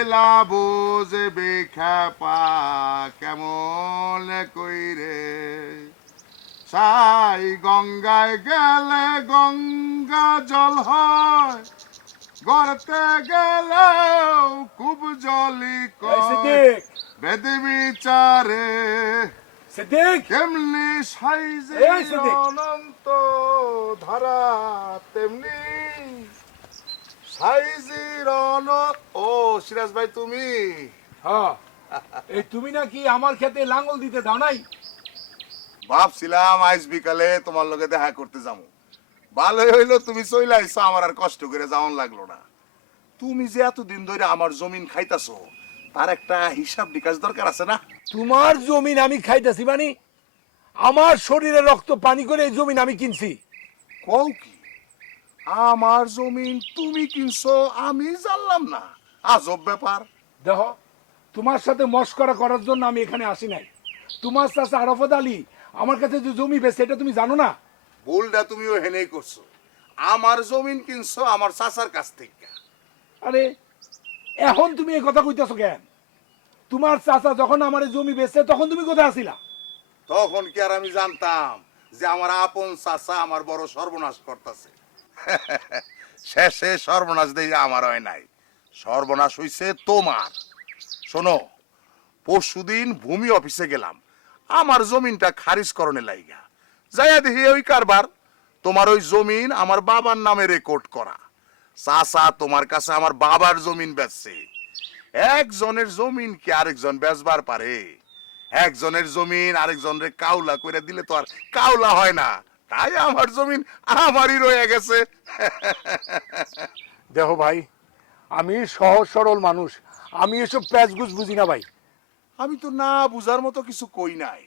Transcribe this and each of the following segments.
পয়লা বুঝবে খ্যাপা কেমন কইরে সাই গঙ্গায় গেলে গঙ্গা জল হয় গড়তে গেলেও খুব জলি কয় বেদ বিচারে তেমনি সাইজে অনন্ত ধারা তেমনি সাইজির ও সিরাজ ভাই তুমি হ্যাঁ এই তুমি নাকি আমার ক্ষেতে লাঙ্গল দিতে দাও নাই? ভাবছিলাম আজ বিকালে তোমার লগে দেখা করতে যাবো, ভালোই হইলো তুমি চলে আইছো, আমার আর কষ্ট করে যাওয়ান লাগলো না। তুমি যে এতদিন ধরে আমার জমিন খাইতাছো তার একটা হিসাব নিকাশ দরকার আছে না? তোমার জমিন আমি খাইতেছি মানে আমার শরীরে রক্ত পানি করে এই জমিন আমি কিনছি। কও কি আমার জমিন তুমি কিনছো আমি জানলাম না, আজব ব্যাপার। দেখো তোমার সাথে মস্করা করার জন্য আমি এখানে আসি নাই। তোমার চাচা আরাফাত আলী আমার কাছে যে জমি বেচে এটা তুমি জানো না? ভুলটা তুমিও হেনেই করছো, আমার জমিন কিনছো আমার চাচার কাছ থেকে। আরে এখন তুমি এই কথা কইতেছো কেন? তোমার চাচা যখন আমার এই জমি বেচছে তখন তুমি কোথায় আছিলা? তখন কি আর আমি জানতাম যে আমার আপন চাচা আমার বড় সর্বনাশ করতেছে? শেষে সর্বনাশ দিয়ে আমার হয় নাই, সর্বনাশ হইছে তোমার। শোনো, পরশুদিন ভূমি অফিসে গেলাম আমার জমিনটা খারিজ করণে লাইগা, যাইয়া দেখি ওই কারবার তোমার ওই জমিন আমার বাবার নামে রেকর্ড করা। চাচা তোমার কাছে আমার বাবার জমিন বেচছে। একজনের জমিন কি আরেকজন বেচবার পারে? একজনের জমিন আরেকজনের কাউলা করে দিলে তো আর কাউলা হয় না, তাই আমার জমিন আমারই রয়ে গেছে। দেখো ভাই, আমি সহজ সরল মানুষ, আমি এসব প্যাচগুজ বুঝি না ভাই। আমি তো না বুঝার মতো কিছু কই নাই,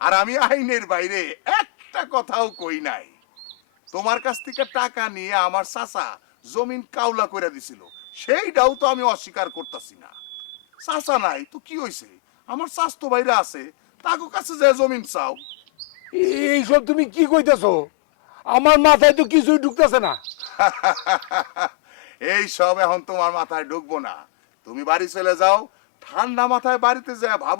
আর আমি আইনের বাইরে একটা কথাও কই নাই। তোমার কাছ থেকে টাকা নিয়ে আমার চাচা জমিন কাউলা করে দিছিল, সেইটাও তো আমি অস্বীকার করতেছি না। চাচা নাই তো কি হইছে, আমার স্বাস্থ্য বাইরে আছে, তাকে কাছে যে জমিন চাও। এইসব তুমি কি কইতেছো? আমার মাথায় তো কিছুই ঢুকতেছে না। এই সব এখন তোমার মাথায় ঢুকবো না, তুমি বাড়ি চলে যাও, ঠান্ডা মাথায় বাড়িতে যা ভাব।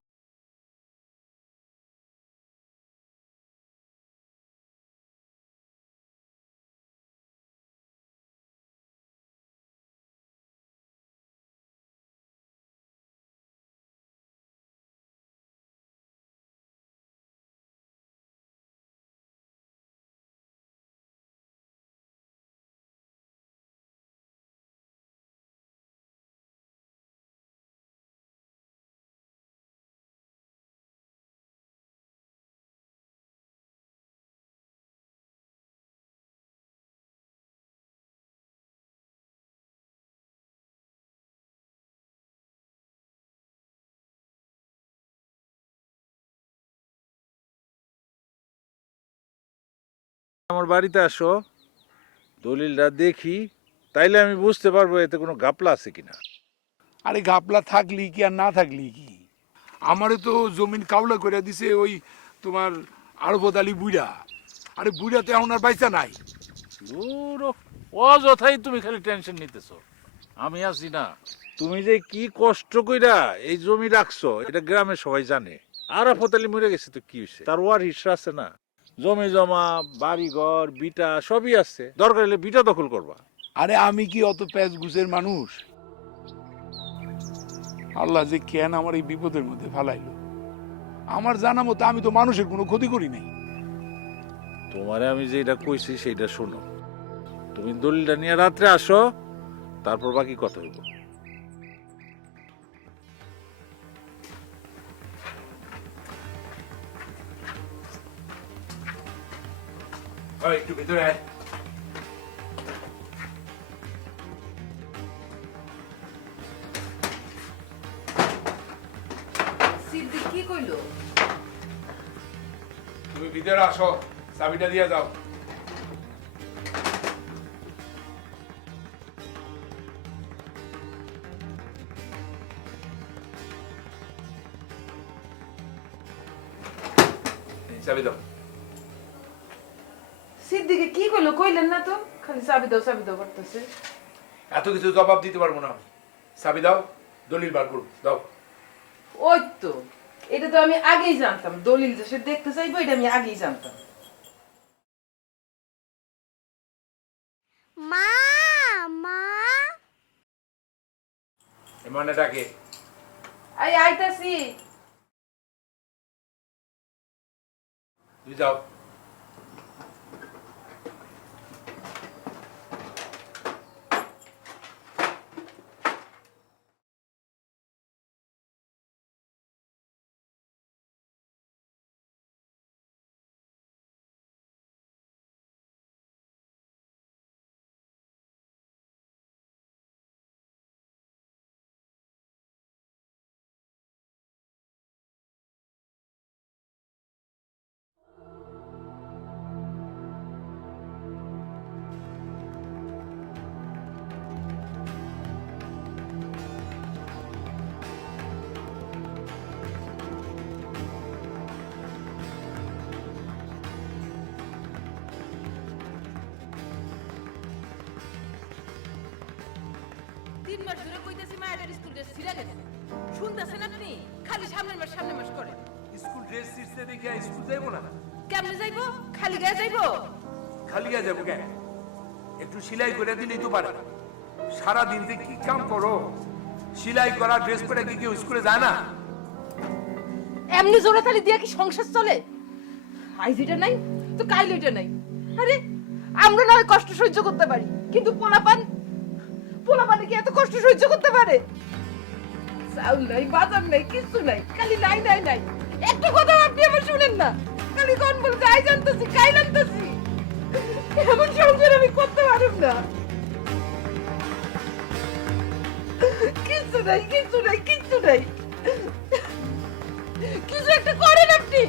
আমার বাড়িতে আসো, দলিলটা দেখি, তাইলে আমি বুঝতে পারবো এতে কোনো ঘাপলা আছে কিনা। আরে ঘাপলা থাকলি কি আর না থাকলি কি, আমারে তো জমিন কাউলা করে দিছে ওই তোমার আরফত আলী বুড়া। আরে বুড়া তো এখন আর বাইসা নাই। দূর, অযথাই তুমি খালি টেনশন নিতেছো, আমি আছি না। তুমি যে কি কষ্ট কইরা এই জমি রাখছো এটা গ্রামের সবাই জানে। আরাফত আলী মরে গেছে তো কি হয়েছে, তার ওয়ার হিস্সা আছে না, জমি জমা বাড়ি ঘর বিটা সবই আছে, দরকার হলে বিটা দখল করবা। আরে আমি কি অত প্যাচ গুছের মানুষ? আল্লাহ যে কেন আমার এই বিপদের মধ্যে ফেলাইলো, আমার জানা মতো আমি তো মানুষের কোনো ক্ষতি করি নাই। তোমারে আমি যেটা কইছি সেইটা শোনো, তুমি দলিলটা নিয়ে রাত্রে আসো, তারপর বাকি কথা হইব। একটু ভিতরে আয়। সিদ্দিক কি কইলো? তুমি ভিতরে আসো, চাবিটা দিয়ে যাও। চাবি দাও। সিদ্দিকে কি কইলো কইলেন না তো, খালি চাবি দাও করতেছে। এত কিছু জবাব দিতে পারবো না আমি। চাবি দাও, দলিল বার করুন দাও। ওই তো, এটা তো আমি আগেই জানতাম, দলিল যে সে দেখতে চাইবো এটা আমি আগেই জানতাম। মা মা মানে ডাকে। আইতাছি। তুই যাও। তিন মাস ধরে কইতেছি মায়ের স্কুল ড্রেস ছিঁড়ে গেছে, শুনতেছেন আপনি? খালি সামনের মাস করে। স্কুল ড্রেস সিস্টে দেখে স্কুল যাইবো না? কেমনে যাইবো? খালি গায়ে যাইবো? খালি গায়ে যাবো কেন? একটু সেলাই করে দিলেই তো পারে। সারাদিন যে কি কাম করো, সেলাই করা ড্রেস পরে কি কেউ স্কুলে যায় না? এমনি জোরে তালি দিয়া কি সংসার চলে? আজ এটা নাই তো কাল এটা নাই। আরে আমরা নয় কষ্ট সহ্য করতে পারি, কিন্তু পোলাপান কি এত কষ্ট সহ্য করতে পারে? চাউল নাই, বাজার নাই, কিছু নাই, খালি নাই নাই নাই। একটু কথা আপনি আমার শুনেন না, খালি কোন বলতে আই জানতেছি কাই জানতেছি। এমন সংসার আমি করতে পারব না। কিছু নাই, কিছু নাই, কিছু নাই। কিছু একটা করেন আপনি।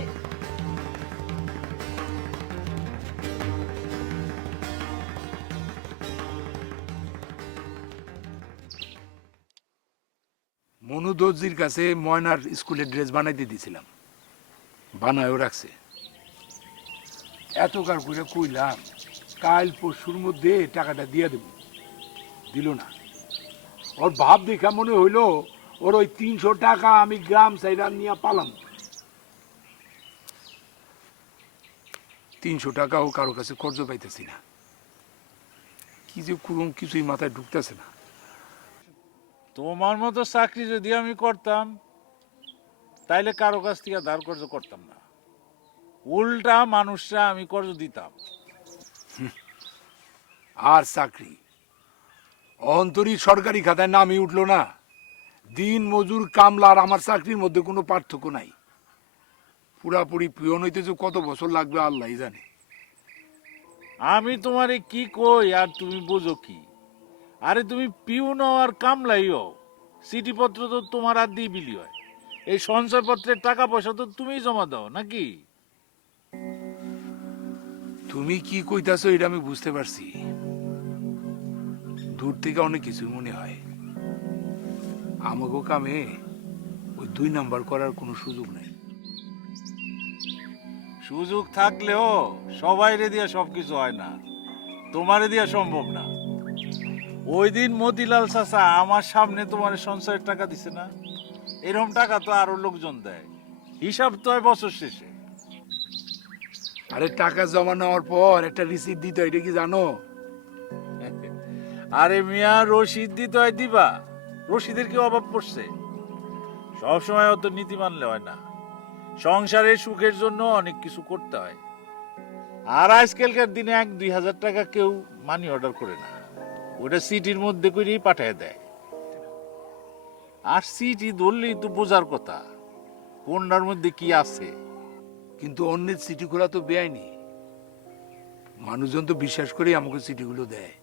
মনু দর্জির কাছে ময়নার স্কুলের ড্রেস বানাইতে দিয়েছিলাম, বানায়ও রাখছে। এত কার করে কইলাম কাল পরশুর মধ্যে টাকাটা দিয়ে দেব, দিল না। ওর ভাব দেখা মনে হইলো ওর ওই 300 টাকা আমি গ্রাম সাইডা নিয়ে পালাম। 300 টাকাও কারো কাছে কর্জ পাইতেছি না। কি যে করুন কিছুই মাথায় ঢুকতেছে না। তোমার মতো চাকরি যদি আমি করতাম তাইলে কারো কাছ থেকে ধার কর্জ করতাম না, উল্টা মানুষরা আমি কর্জ দিতাম। আর চাকরি অন্তরী সরকারি খাতায় নামই উঠলো না। দিন মজুর কামলা আর আমার চাকরির মধ্যে কোনো পার্থক্য নাই। পুরাপুরি পিয়ন হইতে যে কত বছর লাগবে আল্লাহ জানে। আমি তোমারে কি কই আর তুমি বোঝো কি? আরে তুমি পিউন আর কামলাইও, চিঠিপত্র তো তোমার আর দিয়ে বিলি হয়। এই সঞ্চয়পত্রের টাকা পয়সা তো তুমি জমা দাও নাকি? তুমি কি কইতাছো এটা আমি বুঝতে পারছি। দূর থেকে অনেক কিছু মনে হয়। আমাকে কামে ওই 2 নাম্বার করার কোনো সুযোগ নাই। সুযোগ থাকলেও সবাইরে দিয়া সবকিছু হয় না, তোমারে দিয়া সম্ভব না। ওই দিন মতিলাল চাচা আমার সামনে তোমার সঞ্চয়ের টাকা দিছে না? এরকম টাকা তো আরো লোকজন দেয়, হিসাব তো হয় বছর শেষে। আরে টাকা জমা নেওয়ার পর একটা রিসিপ্ট দিতে হয়, এটা কি জানো? আরে মিয়া, রশিদ দিতে হয় দিবা, রশিদের কি অভাব পড়ছে? সবসময় অত নীতি মানলে হয় না, সংসারের সুখের জন্য অনেক কিছু করতে হয়। আর আজকালকার দিনে 1-2 হাজার টাকা কেউ মানি অর্ডার করে না, ওটা সিটির মধ্যে করেই পাঠিয়ে দেয়। আর সিটি ধরলেই তো বোঝার কথা কোনটার মধ্যে কি আছে। কিন্তু অন্যের সিটি খোলা তো বেআইনি। মানুষজন তো বিশ্বাস করেই আমাকে সিটিগুলো দেয়।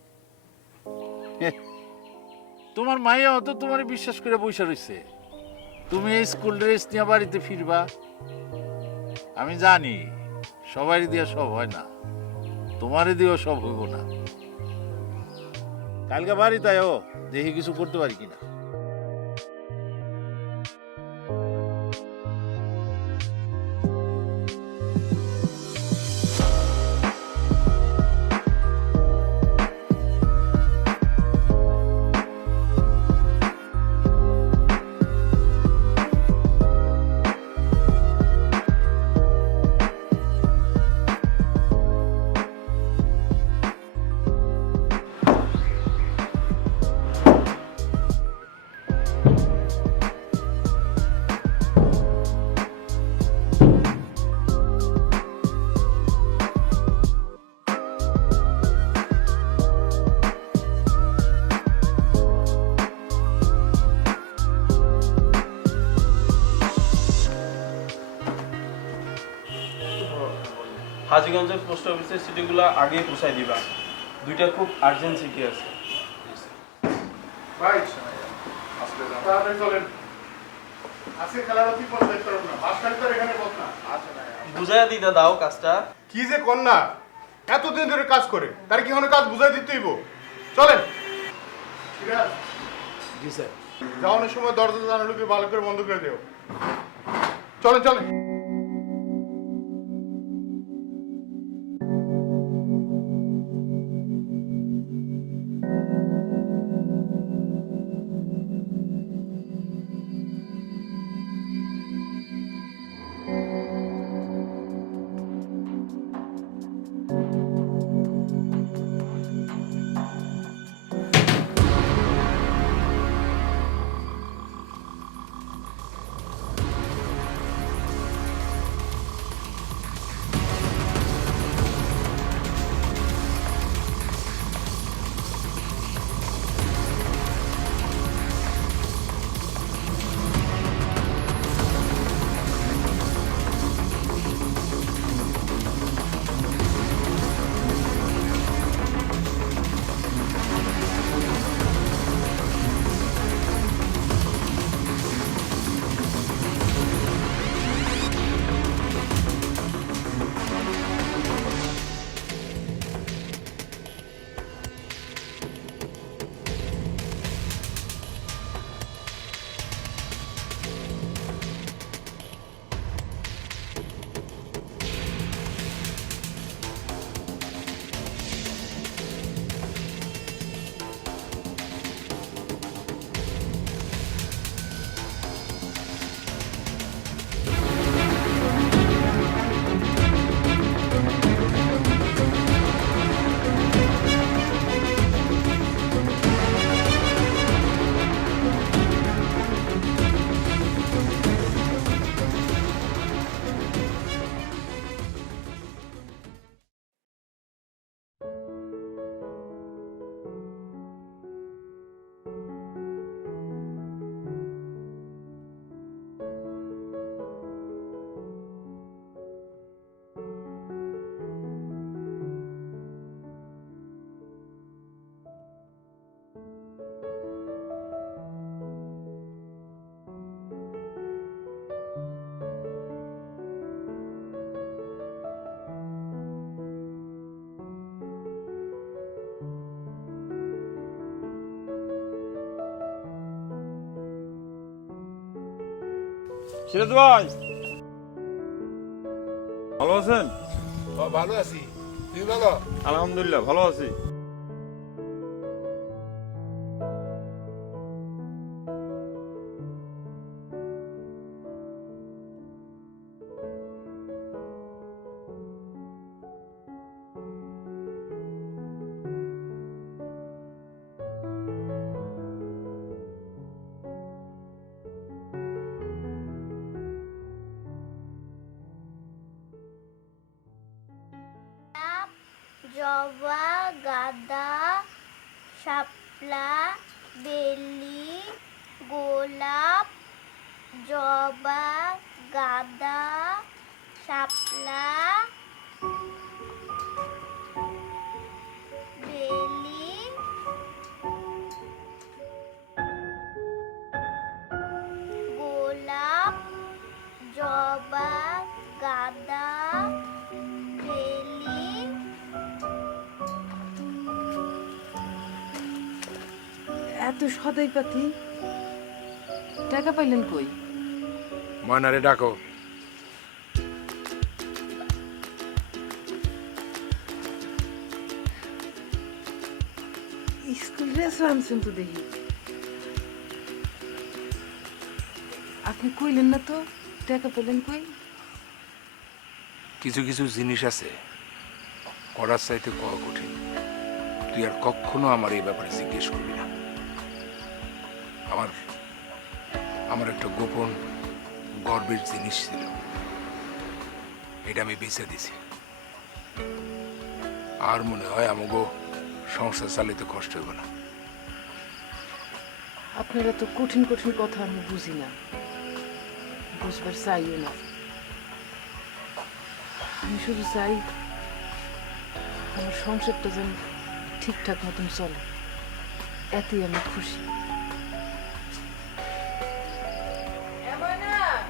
তোমার মাইয়া তো তোমার বিশ্বাস করে বসে রয়েছে, তুমি এই স্কুল ড্রেস নিয়ে বাড়িতে ফিরবা। আমি জানি সবারই দিয়া সব হয় না, তোমারই দিয়েও সব হইব না। কালকে বাড়ি তাইও দেখি কিছু করতে পারি কিনা। হাজীগঞ্জের পোস্ট অফিসের চিঠিগুলো আগেই পৌঁছাই দিবা। দুইটা খুব আর্জেন্ট চিঠি আছে। ভাই তাড়াতাড়ি চলেন। আজকে খেলাটা তুই পরে দেখতে পারবো না, মাঝখানে তোর এখানে বস না। বুঝাইয়া দিতে দাও কাজটা। কি যে কন্যা এতদিন ধরে কাজ করে, তার কি কোনো কাজ বুঝাই দিতেইব? চলেন। সিরাজ, জি স্যার। যাওয়ানোর সময় দরজা জানালাকে ভালো করে বন্ধ করে দিও। চলেন চলেন। সিরাজ ভাই ভালো আছেন? ভালো আছি, তুই ভালো? আলহামদুলিল্লাহ ভালো আছি। জবা, গাঁদা, শাপলা, বেলি, গোলাপ, জবা, গাঁদা, শাপলা, বেলি, গোলাপ, জবা, গাঁদা, বেলি। এত সদাই পাতি টাকা পাইলেন কই? ময়নারে ডাকো। স্কুল ড্রেসও আনছেন তো দেখি। আপনি কইলেন না তো টাকা পেলেন কই? কিছু কিছু জিনিস আছে করার চাইতে করা কঠিন। তুই আর কখনো আমার এই ব্যাপারে জিজ্ঞেস করবি না। আমার আমার একটা গোপন গর্বের জিনিস ছিল, এটা আমি বেঁচে দিছি। আর মনে হয় আমাকে সংসার চালাইতে কষ্ট হবে না। আপনারা তো কঠিন কঠিন কথা আমি বুঝি না, বুঝবার চাইও না। আমি শুধু চাই আমার সংসারটা যেন ঠিকঠাক মতন চলে, এতেই আমি খুশি।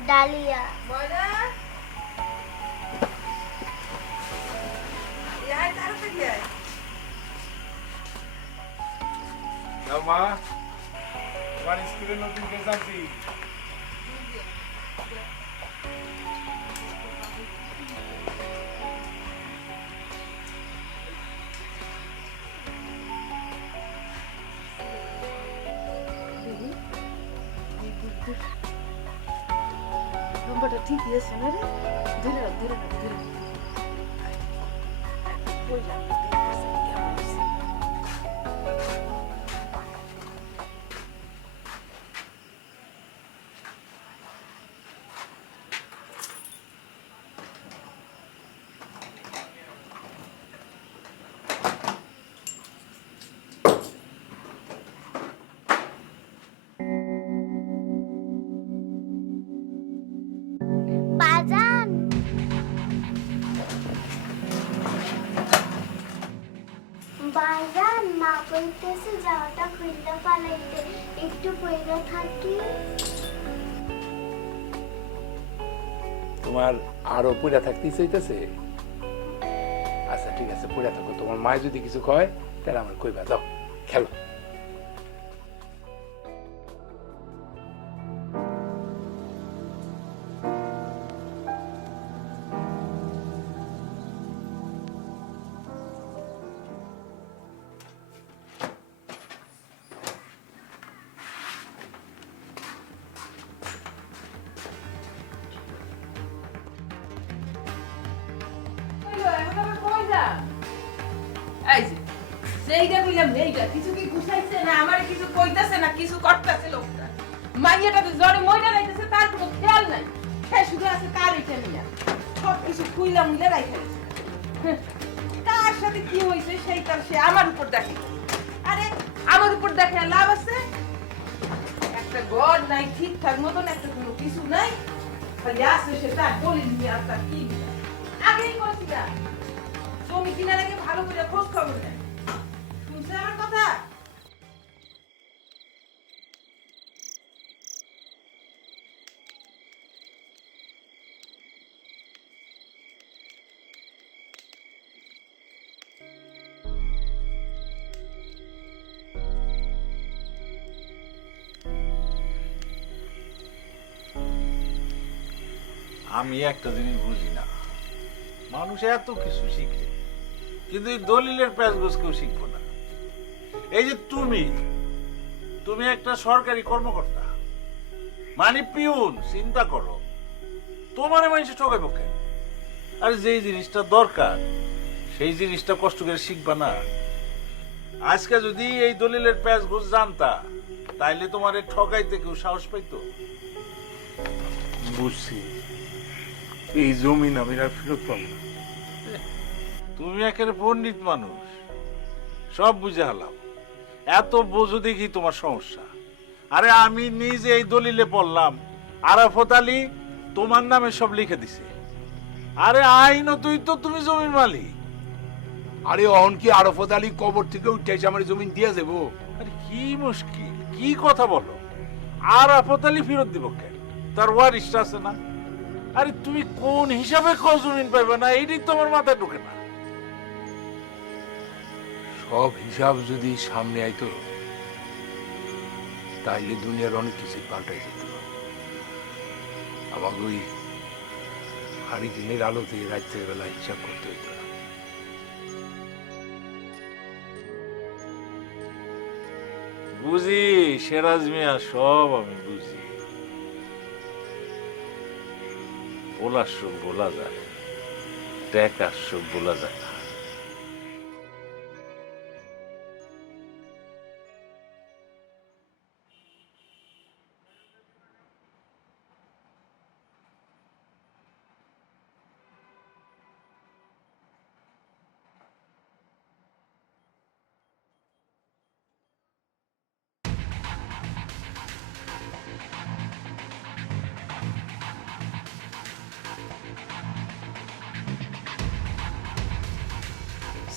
ডালিয়া মা, তোমার স্কুলে নতুন কেস আনছি। লম্বাটা ঠিকই আছে না রে? ধরে রাখ, ধরে রাখ, ধরে রাখ। ওই রাখ, দেখতেছে কেমন হয়েছে। বাজান বাজান না বলতেছে যাওয়াটা খুললে পালাইতে, একটু পয়লা থাকি। তোমার আরো পুরা থাকতেই চাইতেছে? আচ্ছা ঠিক আছে, পুরা থাকো। তোমার মায় যদি কিছু কয় তাহলে আমার কইবা, যাও খেলো। এই যে, যেইটা কইলাম এইটা, কিছু কি গুছাইছে না, আমারে কিছু কইতাছে না, কিছু করতেছে লোকটা। মাইয়াটা তো জ্বরে মইরা যাইতেছে, তার কোনো খেয়াল নাই। সে শুধু আছে কার এটা নিয়া, সব কিছু খুইলা মুইলা রাইখা দিছে। কার সাথে কি হইছে সেইটা সে আমার উপর দেখে। আরে আমার উপর দেখে লাভ আছে? একটা ঘর নাই ঠিকঠাক মতন, একটা কোনো কিছু নাই, খালি আছে সে তার দলিল নিয়ে আর তার কি নিয়ে। আগেই বলছিলাম জমি কিনার আগে ভালো করে খোঁজ খবর নেয়। শুনছে আমার কথা? আমি একটা জিনিস বুঝি না, মানুষ এত কিছু শিখে কিন্তু এই দলিলের প্যাচগোছ কেউ শিখবো না। এই যে তুমি একটা সরকারি কর্মকর্তা, মানে পিউন, চিন্তা করো তোমার মানুষ ঠকাই পক্ষে। আর যেই জিনিসটা দরকার সেই জিনিসটা কষ্ট করে শিখবা না। আজকে যদি এই দলিলের প্যাচগোছ জানতা তাইলে তোমার ঠকাইতে কেউ সাহস পাইতো? বুঝছি, এই জমিন আমি আর ফেরত পাবো না। তুমি একেবারে পণ্ডিত মানুষ, সব বুঝে হালাম। এত বোঝো দেখি তোমার সমস্যা। আরে আমি নিজে এই দলিলে পড়লাম, আরাফত আলী তোমার নামে সব লিখে দিছে। আরে আইনতই তো তুমি জমির মালিক। আরে অহন কি আরফত আলী কবর থেকে উঠে এসে আমার জমিন দিয়ে যাবো? আরে কি মুশকিল, কি কথা বলো? আরাফত আলী ফেরত দিব কেন? তার ওয়ারিশটা আছে না? আরে তুমি কোন হিসাবে জমিন পাইবে না এইটাই তোমার মাথায় ঢুকে না। সব হিসাব যদি সামনে আইতো তাইলে দুনিয়ার অনেক কিছু পাল্টাই যেত। আমাকে ওই হাড়ি দিনের আলোতে রাত্রের বেলা হিসাব করতে হইতো না। বুঝি সেরাজ মিয়া, সব আমি বুঝি। বলার সব বলা যায়, টাকার সব বলা যায় না।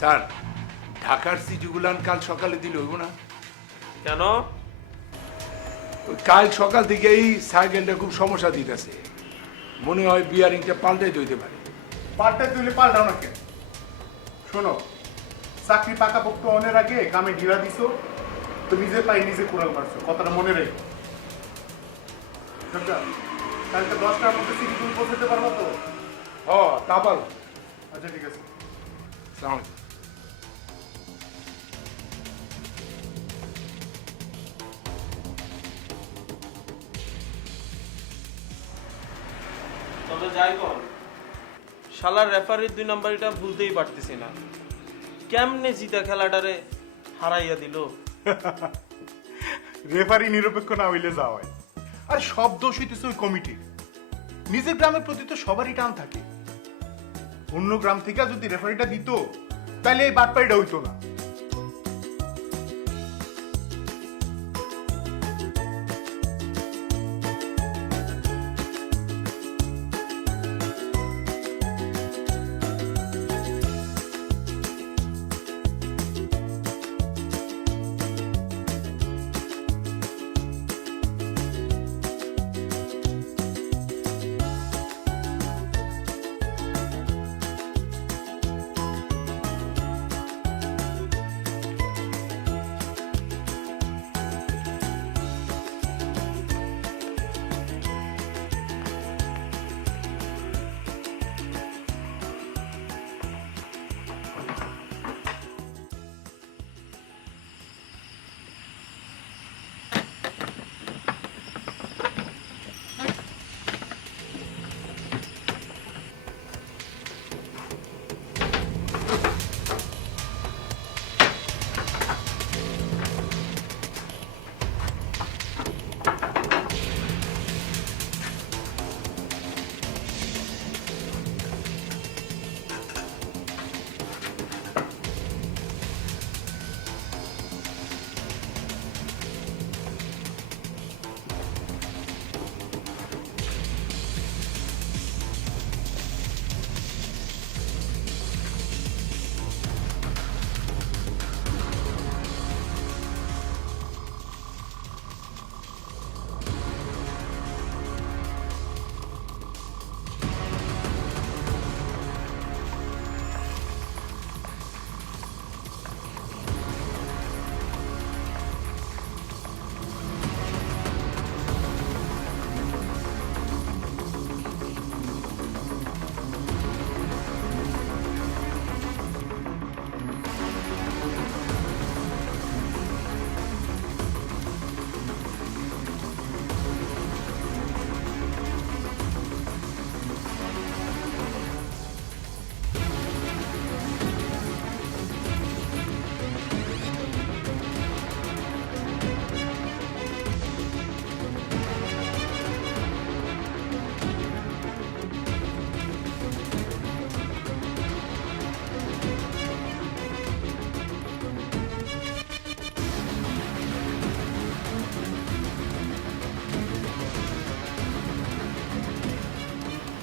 স্যার ঢাকার সিটিগুলান কাল সকালে দিলে হইব না? কেন? ওই কাল সকাল থেকে এই সাইকেলটা খুব সমস্যা দিতেছে, মনে হয় বিয়ারিংটা পাল্টাই হইতে পারে। পাল্টাই তুলে পাল্টাও না কেন? শোনো, চাকরি পাকাপোক্ত অনের আগে কামে ঢিলা দিছো, তো নিজে পাই নিজে কুড়াল মারছো, কথাটা মনে রেখো। কালকে 10টার মধ্যে সিটি তুমি পৌঁছতে পারবো তো? ও তা পারো। আচ্ছা ঠিক আছে। আসসালামু আলাইকুম। তবে যাই বল, শালার রেফারির 2 নাম্বারটা ভুলতেই পারতেছি না। কেমনে জিতা খেলাটারে হারাইয়া দিল। রেফারি নিরপেক্ষ না হইলে যা হয়। আর সব দোষ হইতেছে ওই কমিটি। নিজের গ্রামের প্রতি তো সবারই টান থাকে। অন্য গ্রাম থেকে যদি রেফারিটা দিত, তাহলে এই বাটপাড়িটা হইতো না।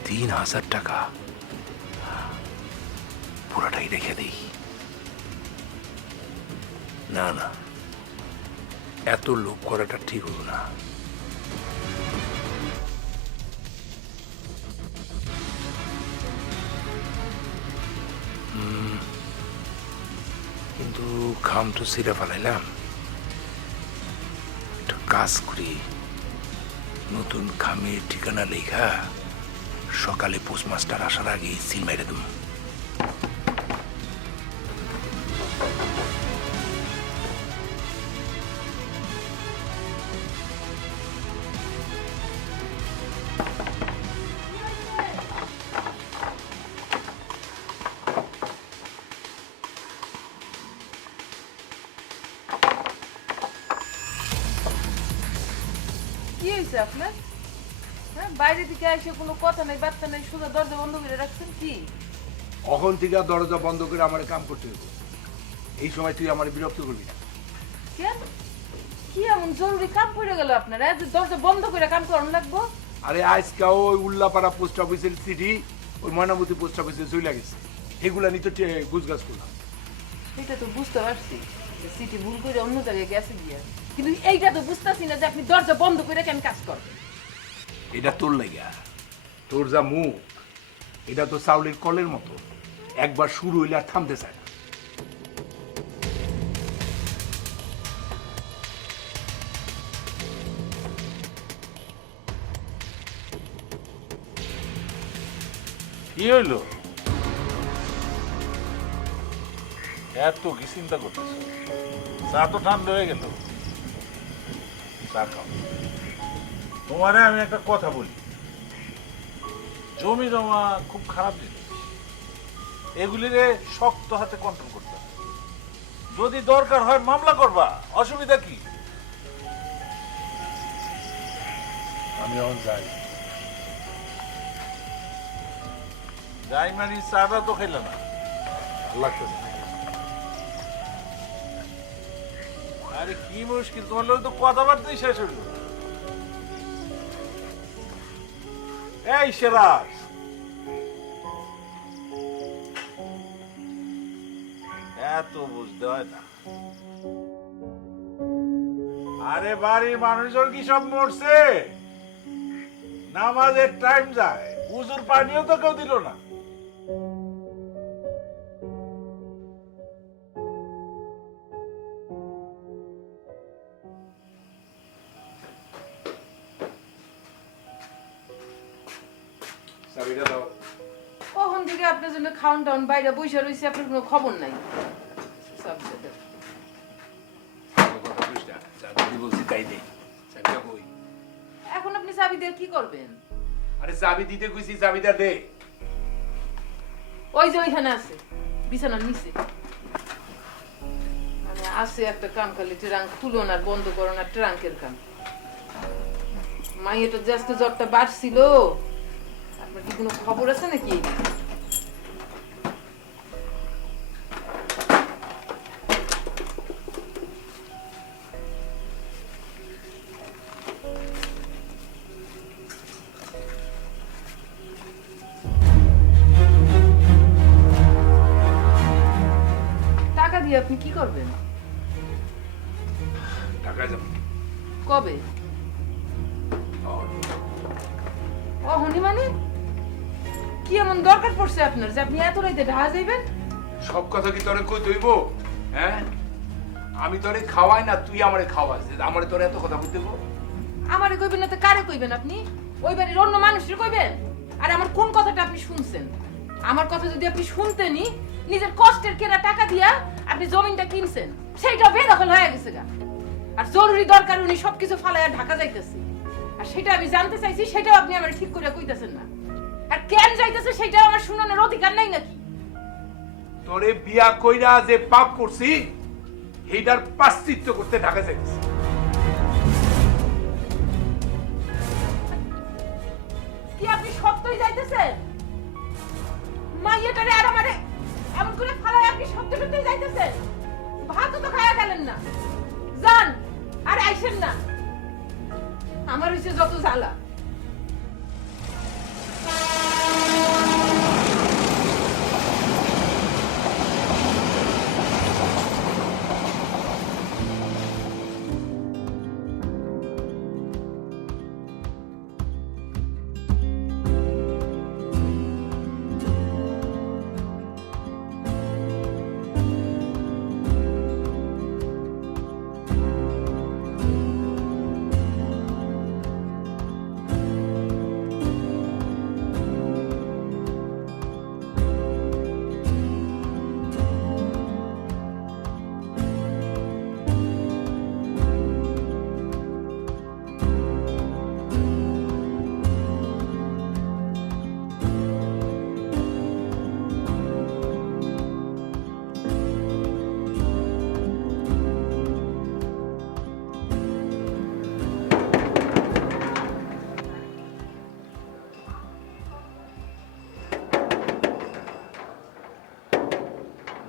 $3,000 পুরাটাই রেখে দেই। না না, এত লোভ করাটা ঠিক হলো না। কিন্তু খাম তো সিরা ফেলাইলাম, একটা কাজ করি, নতুন খামের ঠিকানা লেখা সকালে পোস্টমাস্টার আসার আগে সিল মেরে দেব। কি হয়েছে আপনার? হ্যাঁ, বাইরে থেকে এসে কোনো কথা নাই, বার্তা নাই, সোজা দরজা বন্ধ করে রাখছেন কি? কখন থেকে দরজা বন্ধ করে আমার কাম করতে হবে? এই সময় তুই আমার বিরক্ত করবি না। কেন? কি এমন জরুরি কাম পড়ে গেল আপনার যে দরজা বন্ধ করে কাম করানো লাগবো? আরে আজকে ওই উল্লাপাড়া পোস্ট অফিসের চিঠি ওই ময়নামতি পোস্ট অফিসে চলে গেছে, এগুলা নিতে গুছগাছ করলাম। সেটা তো বুঝতে পারছি যে সিটি ভুল করে অন্য জায়গায় গেছে গিয়া, কিন্তু এইটা তো বুঝতেছি না যে আপনি দরজা বন্ধ করে কেন কাজ করবেন। এটা তোর লাগা, তোর যা মুখ, এটা তো চাউলের কলের মতো, একবার শুরু হইলে আর থামতে চায় না। কি হইলো? এত কি চিন্তা করতেছ? চা তো ঠান্ডা হয়ে গেল, চা খাও। তোমারে আমি একটা কথা বলি, জমি জমা খুব খারাপ জিনিস, এগুলিরে শক্ত হাতে কন্ট্রোল করতে হবে। যদি দরকার হয় মামলা করবা, অসুবিধা কি? আমি এখন যাই। যাই মানে চাটা তো খেলে না, লাগতেছে না। আরে কি মুশকিল, তোমার লোক তো কথাবার্তাই শেষ হইল। এই সেরাজ, এত বুঝতে হয় না। আরে বাড়ির মানুষজন কি সব মরছে? নামাজের টাইম যায়, উজুর পানিও তো কেউ দিল না। চাবিটা দাও। কখন থেকে আপনার জন্য খাওয়ান টাউন বাইরে বসে রয়েছে, আপনার কোনো খবর নাই। চাবিটা দেন। ভালো কথা কইস না, চাবি বলছি তাই নেই। চাবিটা কই? এখন আপনি চাবি দিয়ে কি করবেন? আরে চাবি দিতে কইছি, চাবিটা দে। ওই যে ওইখানে আছে, বিছানার নিচে। মানে আছে একটা কাম, খালি ট্রাঙ্ক খুলুন আর বন্ধ করুন, আর ট্রাঙ্কের কাম। মাইয়েটা যে আজকে জ্বরটা বাড়ছিল, আপনার কি কোনো খবর আছে নাকি? টাকা দিয়ে আপনি কি করবেন? টাকা যাবো কবে? অহনি মানে কি এমন দরকার পড়ছে আপনার যে আপনি এত রাইতে ঢাকা যাইবেন? সব কথা কি তোরে কই দইব? হ্যাঁ, আমি তোরে খাওয়াই না, তুই আমারে খাওয়াস। আমারে তোরে এত কথা কই দেব? আমারে কইবেন না তো কারে কইবেন আপনি? ওই বাড়ির অন্য মানুষের কইবেন? আর আমার কোন কথাটা আপনি শুনছেন? আমার কথা যদি আপনি শুনতেনই, নিজের কষ্টের কেনা টাকা দিয়া আপনি জমিনটা কিনছেন, সেইটা বেদখল হয়ে গেছে গা। আর জরুরি দরকার উনি সবকিছু ফালাইয়া ঢাকা যাইতেছে, আর সেটা আমি জানতে চাইছি, সেটাও আপনি আমার ঠিক করে কইতেছেন না। আর কেন যাইতেছে সেটাও আমার শুনানোর অধিকার নাই নাকি? তোরে বিয়া কইরা যে পাপ করছি, সেইটার প্রায়শ্চিত্ত করতে ঢাকা যাইতেছি। কি আপনি সত্যই যাইতেছেন? মাইয়াটারে আর আমারে এমন করে ফালায় আপনি সত্য সত্যই যাইতেছেন? ভাত তো খায়া গেলেন না, যান আর আইসেন না। আমার হইছে যত জ্বালা।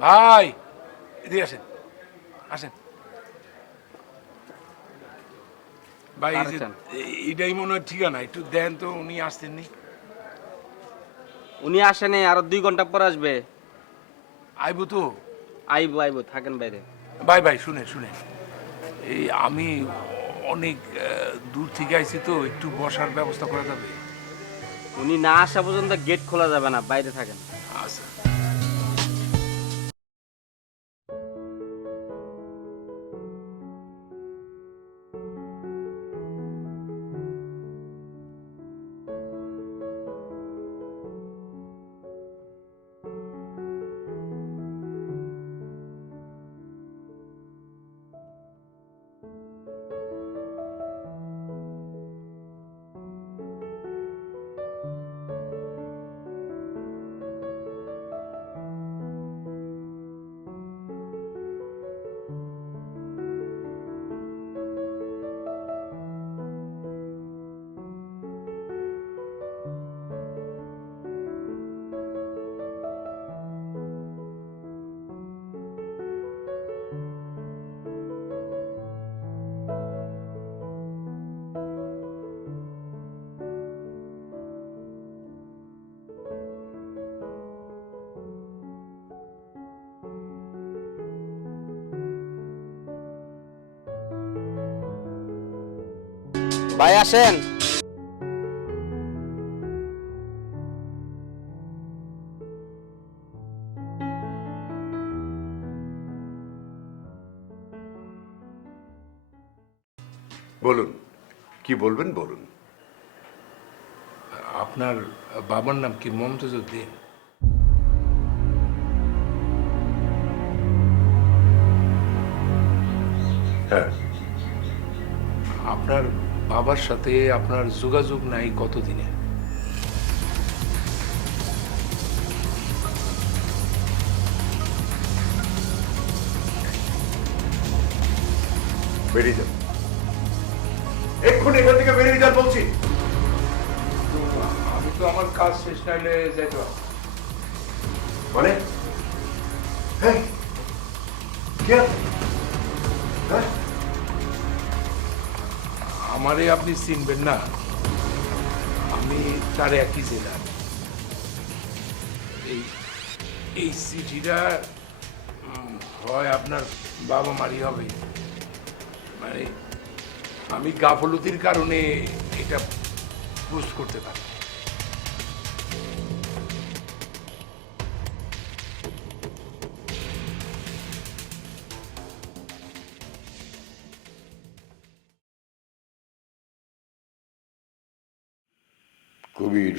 ভাই এদিকে আসেন, আসেন ভাই। এই যে এইটাই মনে হয় ঠিকানা, একটু দেন তো। উনি আসতেননি? উনি আসেনি, আরো 2 ঘন্টা পর আসবে। আইবো তো, আইবো আইবো, থাকেন বাইরে। ভাই ভাই শুনে শুনে, এই আমি অনেক দূর থেকে আইছি তো, একটু বসার ব্যবস্থা করা যাবে? উনি না আসা পর্যন্ত গেট খোলা যাবে না, বাইরে থাকেন। আচ্ছা। ভাই আসেন। বলুন, কি বলবেন বলুন। আপনার বাবার নাম কি মমতাজ উদ্দিন? হ্যাঁ, আপনার বাবার সাথে আপনার যোগাযোগ নাই কতদিনে? বেরিয়ে যান, এক্ষুনি এখান থেকে বেরিয়ে যান বলছি। তো আমি তো আমার কাজ শেষ নাইলে যাইতে পারবো। মানে হ্যাঁ, কে আপনি? হ্যাঁ, আমারে আপনি চিনবেন না, আমি তার একই জেলার। এই এই চিঠিটা হয় আপনার বাবা মারি হবে, মানে আমি গাফলতির কারণে এটা পোস্ট করতে পারি। কবির,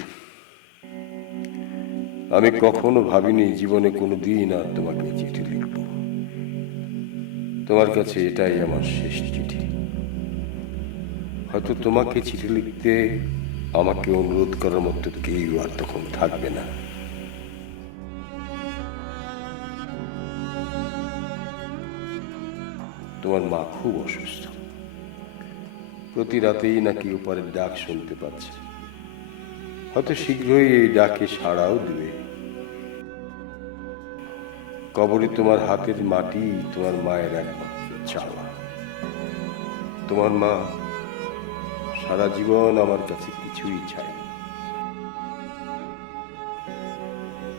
আমি কখনো ভাবিনি জীবনে কোনো দিন আর তোমাকে চিঠি লিখব। তোমার কাছে এটাই আমার শেষ চিঠি। হয়তো তোমাকে চিঠি লিখতে আমাকে অনুরোধ করার মতো কেউ আর তখন থাকবে না। তোমার মা খুব অসুস্থ, প্রতি রাতেই নাকি উপরের ডাক শুনতে পাচ্ছে। হয়তো শীঘ্রই এই ডাকে সাড়াও দিবে। কবরে তোমার হাতের মাটি তোমার মায়ের একমাত্র চাওয়া। তোমার মা সারা জীবন আমার কাছে কিছুই চায়,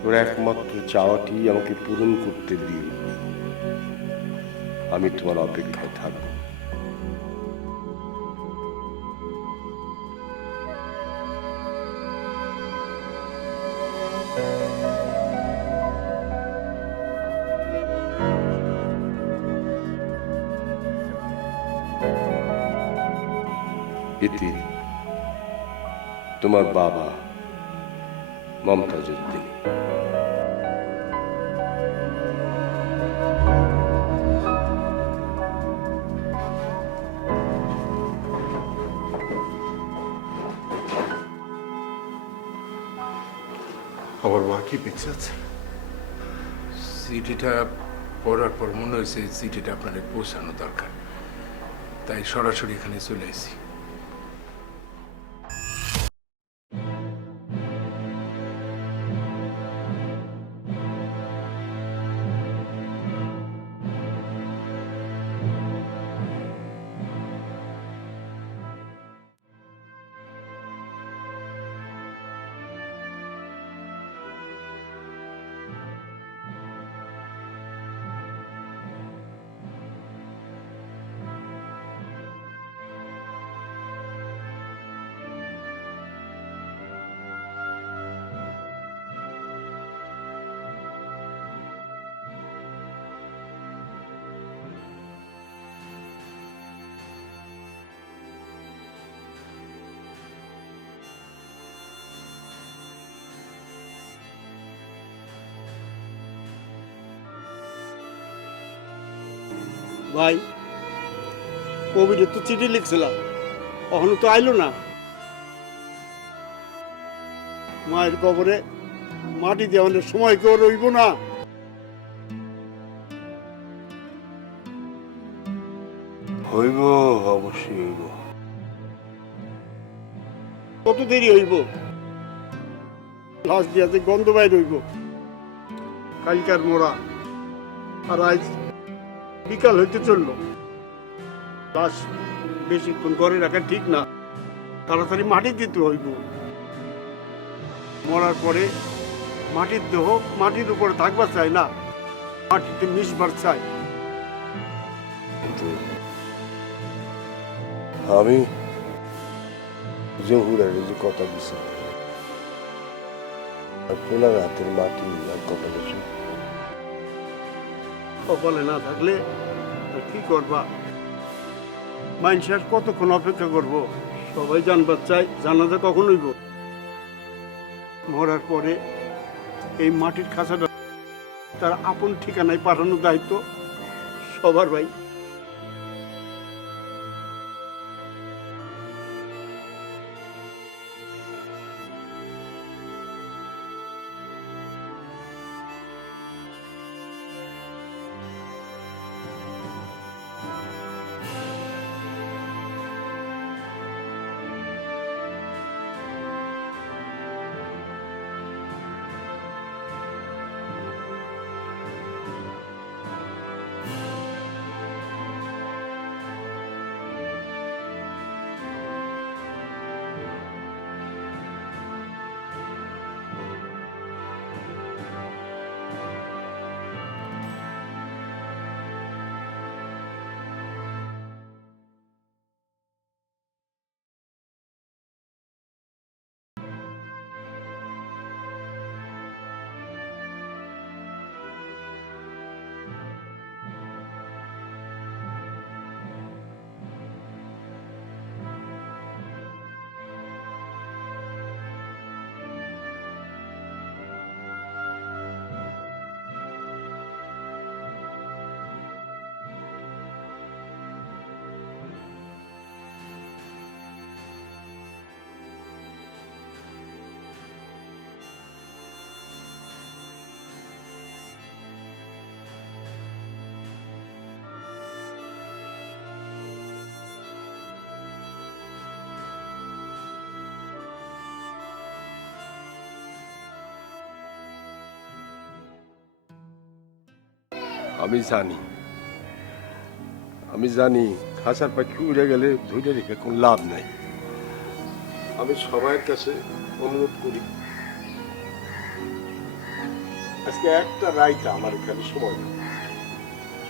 ওর একমাত্র চাওয়াটি আমাকে পূরণ করতে দিও। আমি তোমার অপেক্ষায় থাকবো। এতে তোমার বাবা মমতাজ উদ্দিন। আমার মা কি বেঁচে আছে? চিঠিটা পড়ার পর মনে হয়েছে চিঠিটা আপনাদের পৌঁছানো দরকার, তাই সরাসরি এখানে চলে এসেছি। ভাই কবিরে তো চিঠি লিখছিলাম, কখনো তো আইলো না। মায়ের কবরে মাটি দেওয়ানোর সময় কেউ রইব না। হইব, অবশ্যই হইব। কত দেরি হইব? লাশ দিয়াতে গন্ধ বাইর হইব। কালকার মোড়া আর আজ বিকাল হইতে চললো। লাশ বেশিক্ষণ ঘরে রাখা ঠিক না, তাড়াতাড়ি মাটি দিতে হইব। মরার পরে মাটির দেহ মাটির উপরে থাকবার চাই না, মাটিতে মিশবার চাই। কিন্তু আমি জহুরের যে কথা দিছি, আর পোলার হাতের মাটি আর কথা বলছি, কপালে না থাকলে আর কি করবা? মানুষের কতক্ষণ অপেক্ষা করব? সবাই জানবার চাই, জানাতে কখন হইব? মরার পরে এই মাটির খাঁচাটা তার আপন ঠিকানায় পাঠানোর দায়িত্ব সবার ভাই। আমি জানি খাঁচার পাখি উড়ে গেলে ধৈর্য রেখে কোনো লাভ নাই। আমি সবার কাছে অনুরোধ করি, আজকে একটা রাইট আমার এখানে সময় নেই।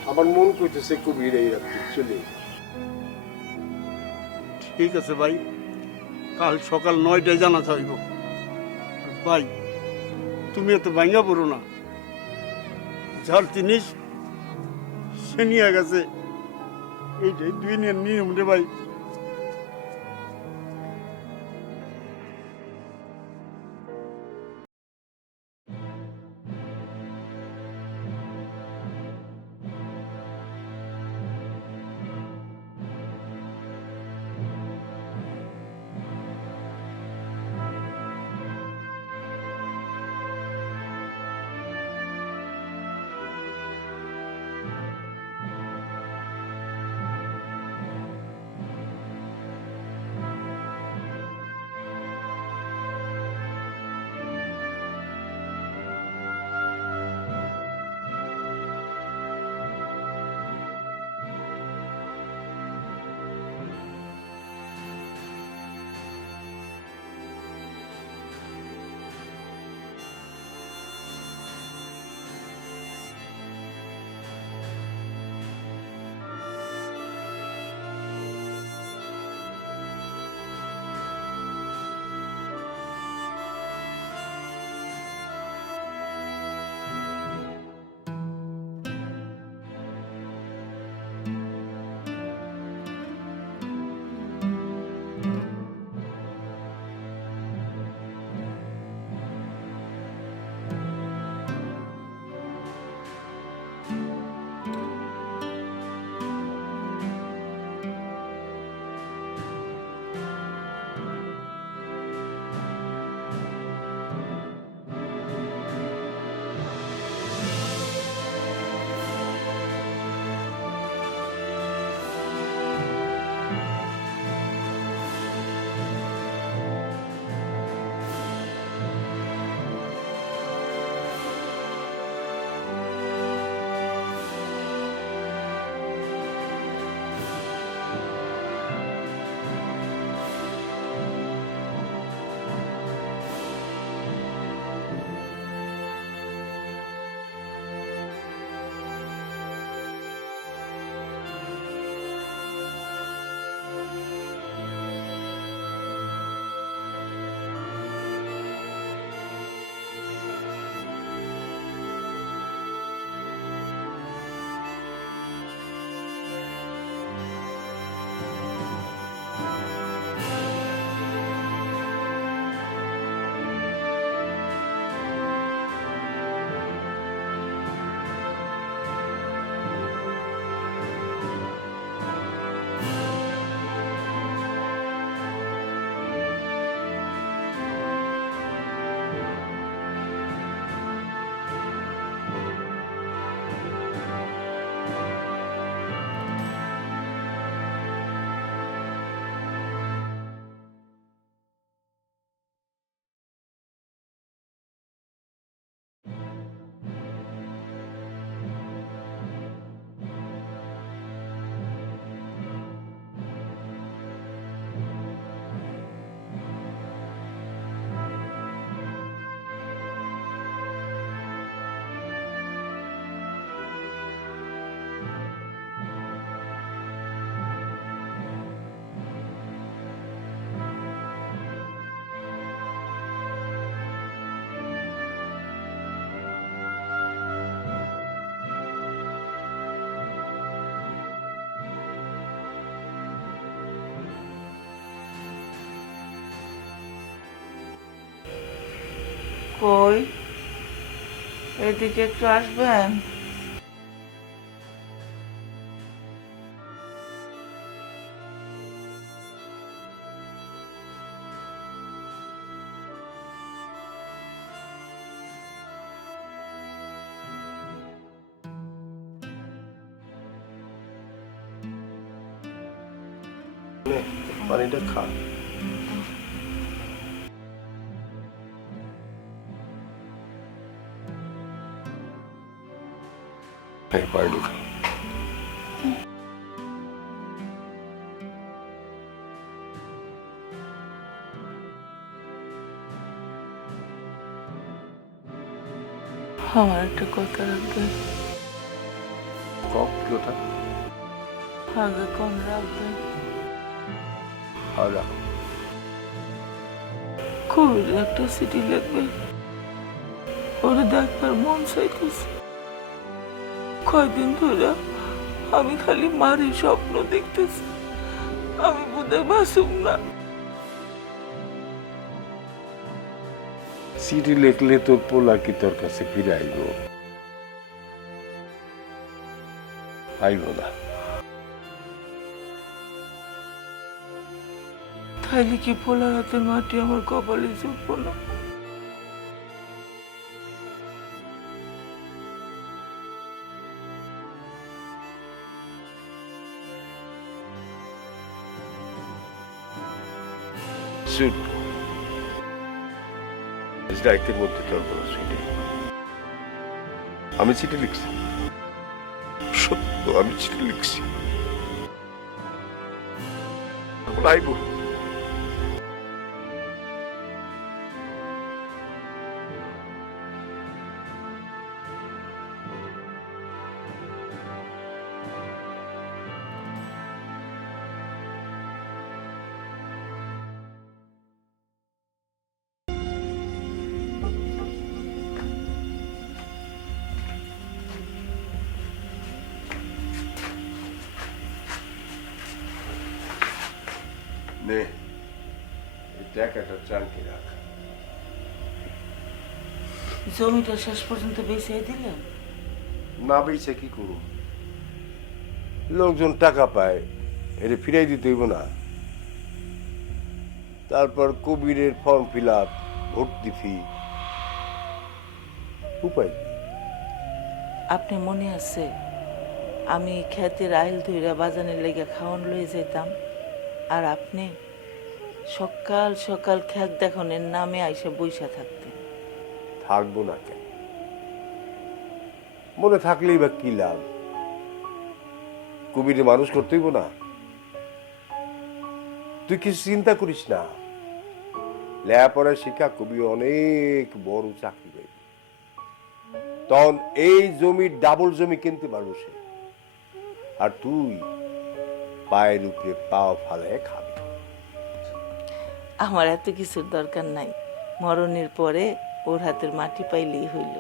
আমার মন কইতেছে কবির এই রাত্রি চলে। ঠিক আছে ভাই, কাল সকাল 9টায় জানা চাইব। ভাই তুমি এত ভাঙ্গা পড়ো না, যার জিনিস সে নিয়ে গেছে, এইটাই দুনিয়ার নিয়ম রে ভাই। কই এদিকে একটু আসবেন? নে, পানিটা খা। এই পানিটা খা। আমার একটা কথা রাখবেন, কক কি ওটা? আগে কোন রাখবেন? আর রাখ। কবির একটা চিঠি লিখবে, ওরে দেখবার মন চাইতেছে। কয়দিন ধরে আমি খালি মারি স্বপ্ন দেখতেছি, আমি বোধহয় বাসুম না। চিঠি লিখলে তোর পোলা কি তোর কাছে ফিরে আইব? আইব না। তাইলে কি পোলার হাতের মাটি আমার কপালে চুপবো না? শুন, রাইতের মধ্যে তোর কোনো চিঠি। আমি চিঠি লিখছি, সত্য আমি চিঠি লিখছি। আইব। নে, এই টাকাটা চাঙ্কি রাখ। জমিটা শেষ পর্যন্ত বেঁচে দিলেন? না বেচে কি করব? লোকজন টাকা পায়, এটা ফিরাই দিতে হইব না। তারপর কবিরের ফর্ম ফিল আপ, ভর্তি ফি, উপায় কি? আপনি মনে আছে আমি খেতের আইল ধইরা বাজানের লেগে খাওয়ান লয়ে যেতাম, আর আপনি সকাল সকাল খেত দেখানোর নামে আইসা বইসা থাকতেন? থাকবো না কেন? মনে থাকলেই বা কি লাভ? কবিরে মানুষ করতে হইব না? তুই কিছু চিন্তা করিস না, লেখাপড়া শিক্ষা কবি অনেক বড় চাকরি পাইবে। তখন এই জমির ডাবল জমি কিনতে পারবো সে, আর তুই পায়ের উপরে পাও ফালে খাবি। আমার এত কিছুর দরকার নাই, মরণের পরে ওর হাতের মাটি পাইলেই হইল।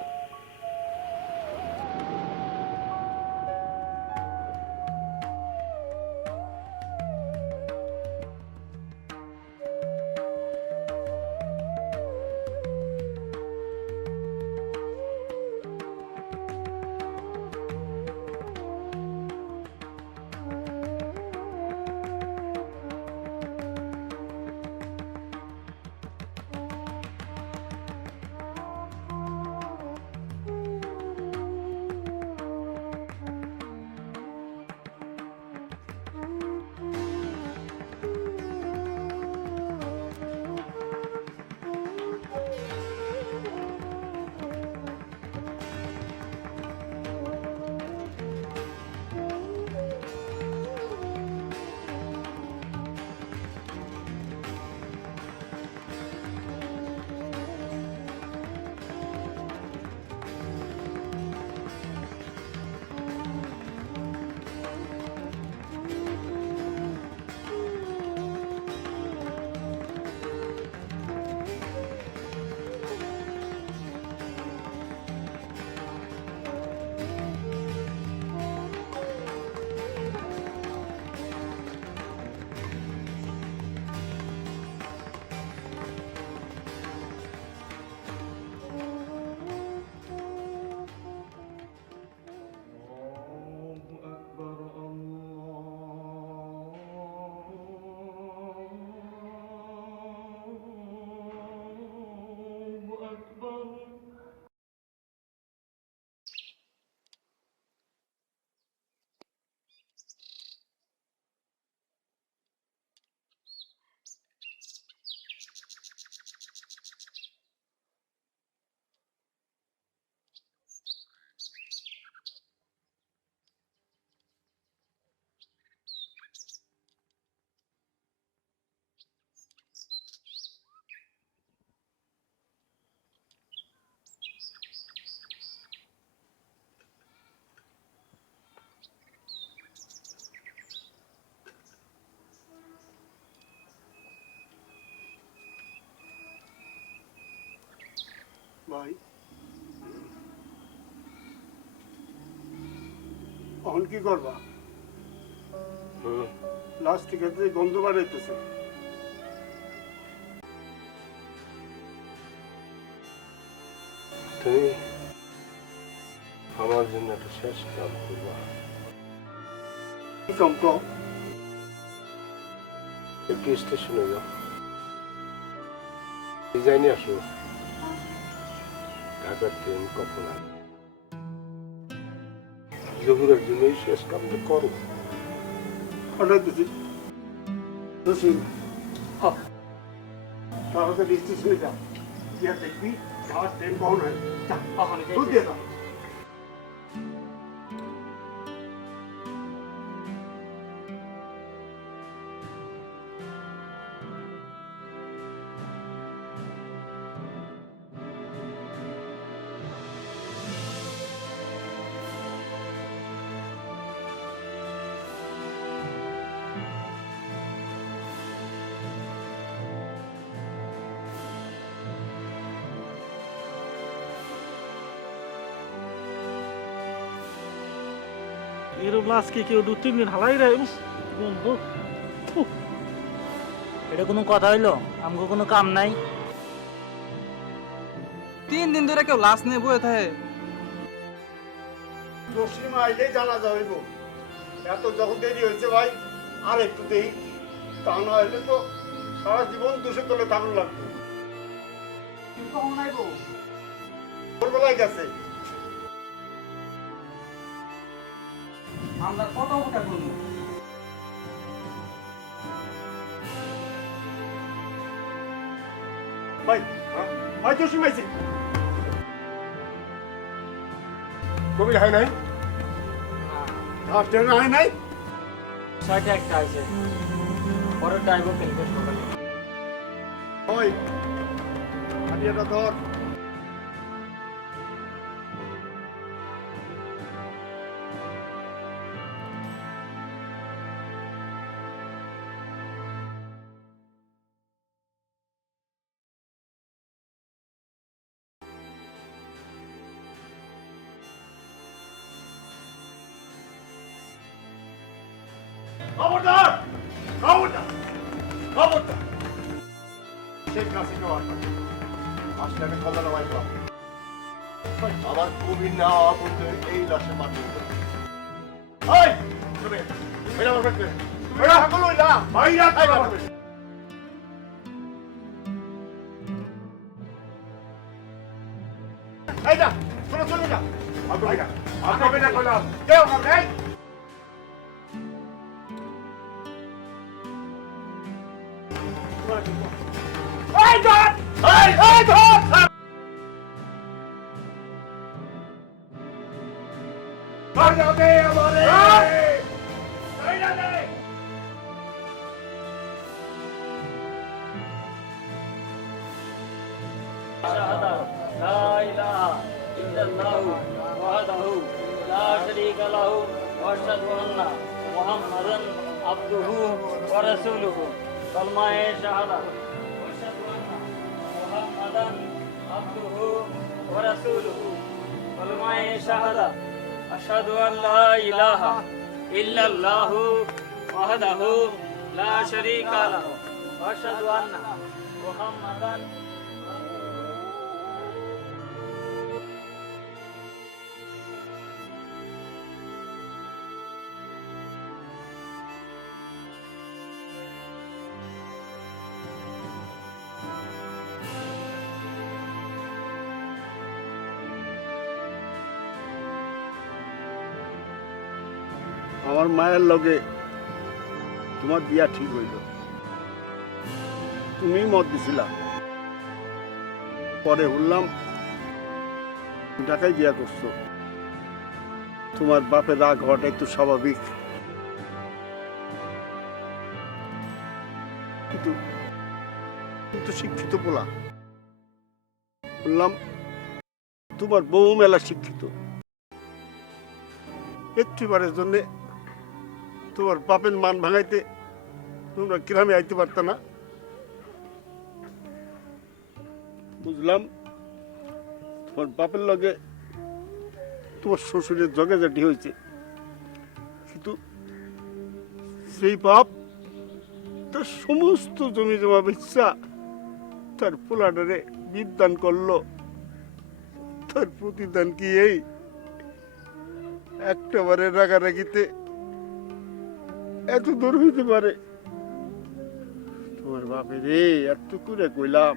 ভাই এখন কি করবা? লাস্ট থেকে গন্ধ বাড়াইতেছে। তুমি আমার জন্য একটা শেষ কাম করবা। কি কাম কও? একটু স্টেশনে যাও, ডিজাইনে আসো, ঢাকার ট্রেন কখন আসবে। জহুরের জন্য এই শেষ কামটা করো। পাঠাইতেছি। রসুন তাড়াতাড়ি স্টেশনে যা, গিয়া দেখবি ঢাকার ট্রেন কখন হয়। যা, দুধ দিয়ে দাও। এরকম আজকে কেউ 2-3 দিন হালাই রে বন্ধু। এটা কোনো কথা হইলো? আমগো কোনো কাম নাই? 3 দিন ধরে কেউ লাশ নিয়ে বয়ে থাকে। জসিম আইলেই জানা যাইব। এত যখন দেরি হয়েছে ভাই, আর একটু দেই, তা না হলে তো সারা জীবন দুশো তলে থাকুন লাগবে। কখন আইব? ভোরবেলায় গেছে। আমরা কত উপকার করব? ভাই, ভাই জসিম আইছে। কবির হয় নাই? আর ট্রেন হয় নাই? 6টা একটা আছে, পরের টাইম কালকে সকালে। ওই হাটিয়াটা ধর। খবরদার! খবরদার! খবরদার! শেখ নাসিকে আসলে আমি কথা নামাই দিলাম। আমার কবির না হওয়া পর্যন্ত এই লাশে মাটি চলে যা। কেউ নেই। لا إله إلا الله وحده لا شريك له وأشهد أن محمدا عبده ورسوله كلمة شهادة وأشهد أن محمدا عبده ورسوله كلمة شهادة أشهد أن لا إله إلا الله وحده لا شريك له وأشهد أن محمدا আমার মায়ের লগে তোমার বিয়া ঠিক হইল। তুমি মত দিছিলা, পরে বললাম ঢাকায় বিয়া করছো। তোমার বাপের রাগ হওয়াটা একটু স্বাভাবিক, কিন্তু কিন্তু শিক্ষিত পোলা। বললাম তোমার বউ মেলা শিক্ষিত, একটিবারের জন্য তোমার বাপের মান ভাঙাইতে তোমরা গ্রামে আইতে পারত না? বুঝলাম তোমার বাপের লগে তোমার শ্বশুরের জগাজাটি হয়েছে, কিন্তু সেই বাপ তার সমস্ত জমি জমা বেচা তার পোলাডারে বিদান করলো। তার প্রতিদান কি এই একটাবারে রাগারাগিতে এত দূর হইতে পারে? তোমার বাপের এত করে কইলাম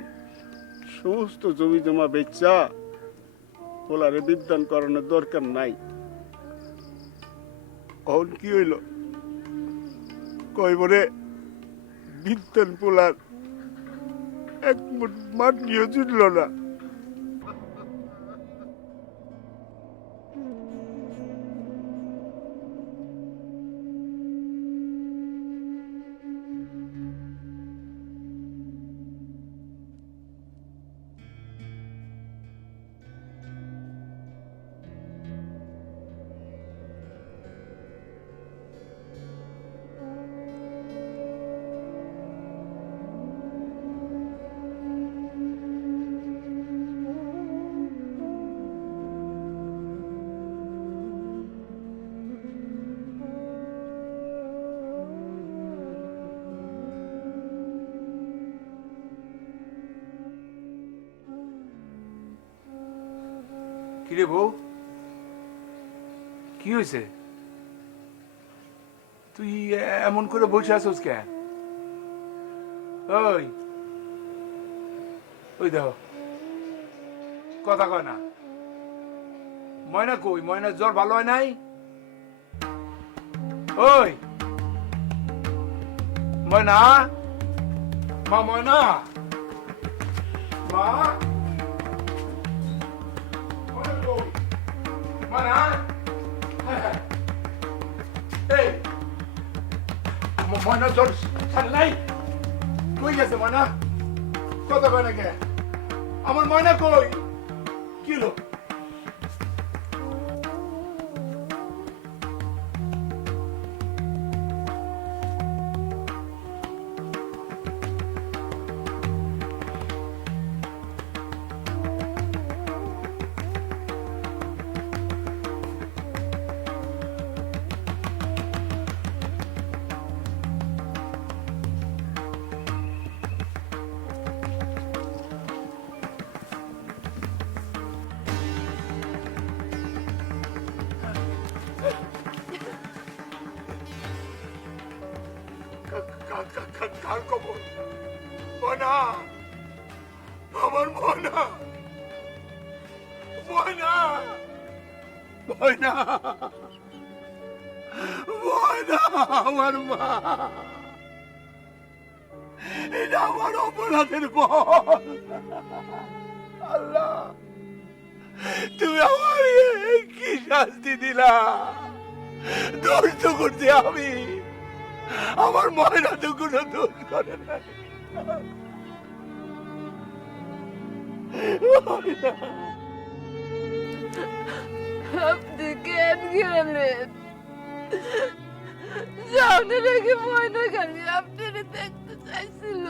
সমস্ত জমি জমা বেচা পোলারে বিদান করানোর দরকার নাই। এখন কি হইল? কয় বলে বিদান পোলার এক মুঠ মাটিও জুটল না। কিরে বউ, কি হয়েছে? তুই এমন করে বসে আছিস কেন? ওই ওই দেখো, কথা কয় না। ময়না কই? ময়নার জ্বর ভালো হয় নাই? ওই ময়না, মা ময়না, মা ময়না, এই ময়না জ্বর ছাড়ে নাই? কই গেছে ময়না? কথা কয় না কে? আমার ময়না কই? কি হলো? কার খবর? ময়না, আমার ময়না, ময়না, ময়না, ময়না, আমার মা। এটা আমার অপরাধের ফল। আল্লাহ, তুমি আমার কি শাস্তি দিলা? দোষ তো করতে আমি, আমার ময়না তো কোনো দোষ করে নাই। আপনি কেন গেলেন? সামনে রেখে ময়না খালি আপনারে দেখতে চাইছিল।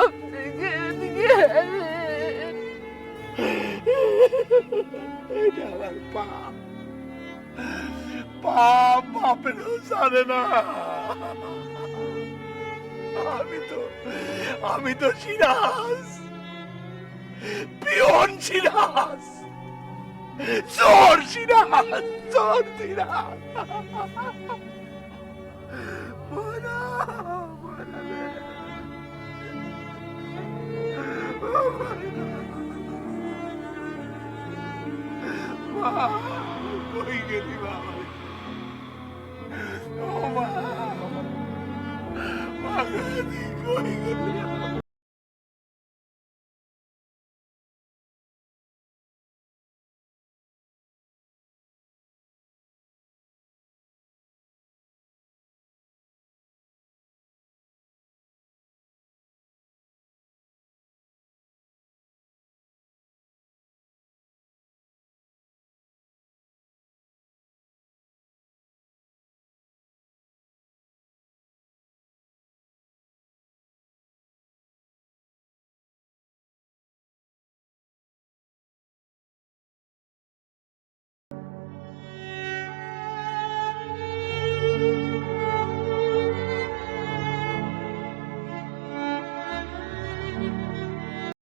আপনি কেন গেলেন? এটা আমার পাপ, পাপ বাপেরও জানে না। আমি তো সিরাজ, পিয়ন সিরাজ, চোর সিরাজ, চোর সিরাজ। ময়না, ময়না রে, মা, কই গেলি বাবা? ও মা, মা, কই গেলি?